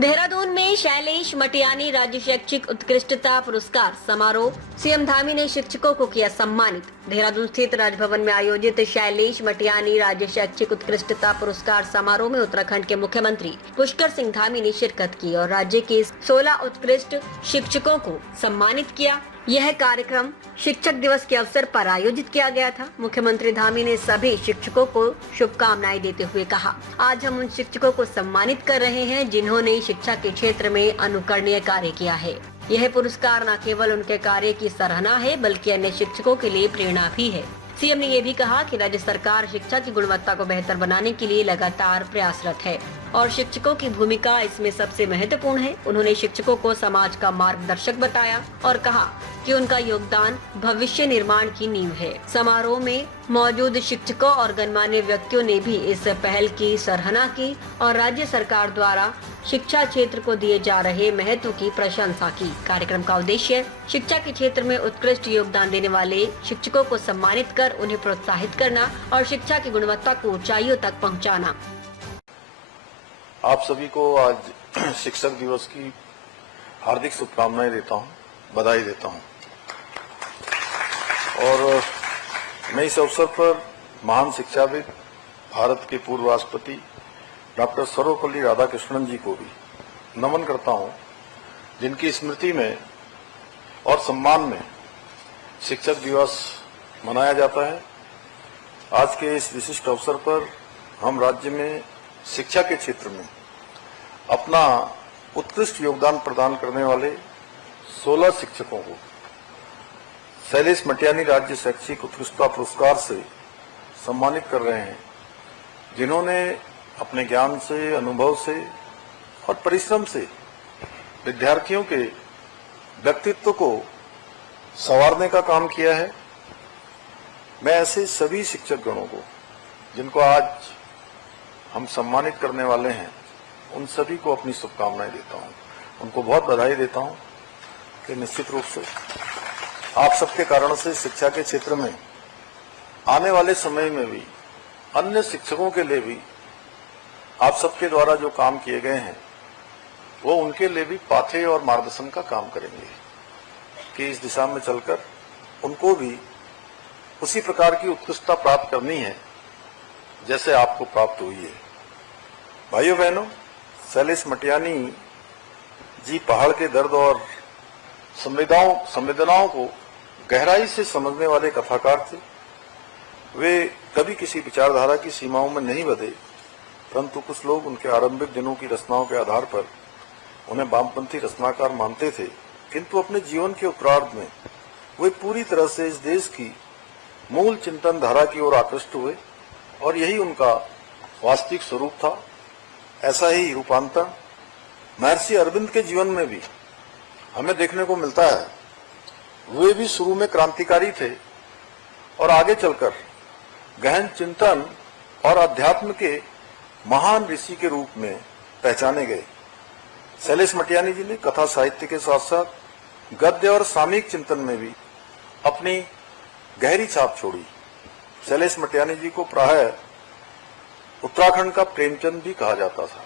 देहरादून में शैलेश मटियानी राज्य शैक्षिक उत्कृष्टता पुरस्कार समारोह, सीएम धामी ने शिक्षकों को किया सम्मानित। देहरादून स्थित राजभवन में आयोजित शैलेश मटियानी राज्य शैक्षिक उत्कृष्टता पुरस्कार समारोह में उत्तराखंड के मुख्यमंत्री पुष्कर सिंह धामी ने शिरकत की और राज्य के 16 उत्कृष्ट शिक्षकों को सम्मानित किया। यह कार्यक्रम शिक्षक दिवस के अवसर पर आयोजित किया गया था। मुख्यमंत्री धामी ने सभी शिक्षकों को शुभकामनाएं देते हुए कहा, आज हम उन शिक्षकों को सम्मानित कर रहे हैं जिन्होंने शिक्षा के क्षेत्र में अनुकरणीय कार्य किया है। यह पुरस्कार न केवल उनके कार्य की सराहना है बल्कि अन्य शिक्षकों के लिए प्रेरणा भी है। सीएम ने ये भी कहा कि राज्य सरकार शिक्षा की गुणवत्ता को बेहतर बनाने के लिए लगातार प्रयासरत है और शिक्षकों की भूमिका इसमें सबसे महत्वपूर्ण है। उन्होंने शिक्षकों को समाज का मार्गदर्शक बताया और कहा कि उनका योगदान भविष्य निर्माण की नींव है। समारोह में मौजूद शिक्षकों और गणमान्य व्यक्तियों ने भी इस पहल की सराहना की और राज्य सरकार द्वारा शिक्षा क्षेत्र को दिए जा रहे महत्व की प्रशंसा की। कार्यक्रम का उद्देश्य शिक्षा के क्षेत्र में उत्कृष्ट योगदान देने वाले शिक्षकों को सम्मानित कर उन्हें प्रोत्साहित करना और शिक्षा की गुणवत्ता को ऊंचाइयों तक पहुंचाना। आप सभी को आज शिक्षक दिवस की हार्दिक शुभकामनाएं देता हूं, बधाई देता हूं और मैं इस अवसर पर महान शिक्षाविद, भारत के पूर्व राष्ट्रपति डॉक्टर सर्वपल्ली राधाकृष्णन जी को भी नमन करता हूं, जिनकी स्मृति में और सम्मान में शिक्षक दिवस मनाया जाता है। आज के इस विशिष्ट अवसर पर हम राज्य में शिक्षा के क्षेत्र में अपना उत्कृष्ट योगदान प्रदान करने वाले 16 शिक्षकों को शैलेश मटियानी राज्य शैक्षिक उत्कृष्टता पुरस्कार से सम्मानित कर रहे हैं, जिन्होंने अपने ज्ञान से, अनुभव से और परिश्रम से विद्यार्थियों के व्यक्तित्व को संवारने का काम किया है। मैं ऐसे सभी शिक्षक गणों को, जिनको आज हम सम्मानित करने वाले हैं, उन सभी को अपनी शुभकामनाएं देता हूं, उनको बहुत बधाई देता हूं कि निश्चित रूप से आप सबके कारण से शिक्षा के क्षेत्र में आने वाले समय में भी अन्य शिक्षकों के लिए भी आप सबके द्वारा जो काम किए गए हैं वो उनके लिए भी पाथे और मार्गदर्शन का काम करेंगे कि इस दिशा में चलकर उनको भी उसी प्रकार की उत्कृष्टता प्राप्त करनी है जैसे आपको प्राप्त हुई है। भाइयों बहनों, शैलेश मटियानी जी पहाड़ के दर्द और संवेदनाओं को गहराई से समझने वाले कथाकार थे। वे कभी किसी विचारधारा की सीमाओं में नहीं बंधे, परंतु कुछ लोग उनके आरंभिक दिनों की रचनाओं के आधार पर उन्हें वामपंथी रचनाकार मानते थे, किंतु अपने जीवन के उत्तरार्ध में वे पूरी तरह से इस देश की मूल चिंतन धारा की ओर आकृष्ट हुए और यही उनका वास्तविक स्वरूप था। ऐसा ही रूपांतरण महर्षि अरविंद के जीवन में भी हमें देखने को मिलता है। वे भी शुरू में क्रांतिकारी थे और आगे चलकर गहन चिंतन और अध्यात्म के महान ऋषि के रूप में पहचाने गए। शैलेश मटियानी जी ने कथा साहित्य के साथ साथ गद्य और सामयिक चिंतन में भी अपनी गहरी छाप छोड़ी। शैलेश मटियानी जी को प्रायः उत्तराखंड का प्रेमचंद भी कहा जाता था।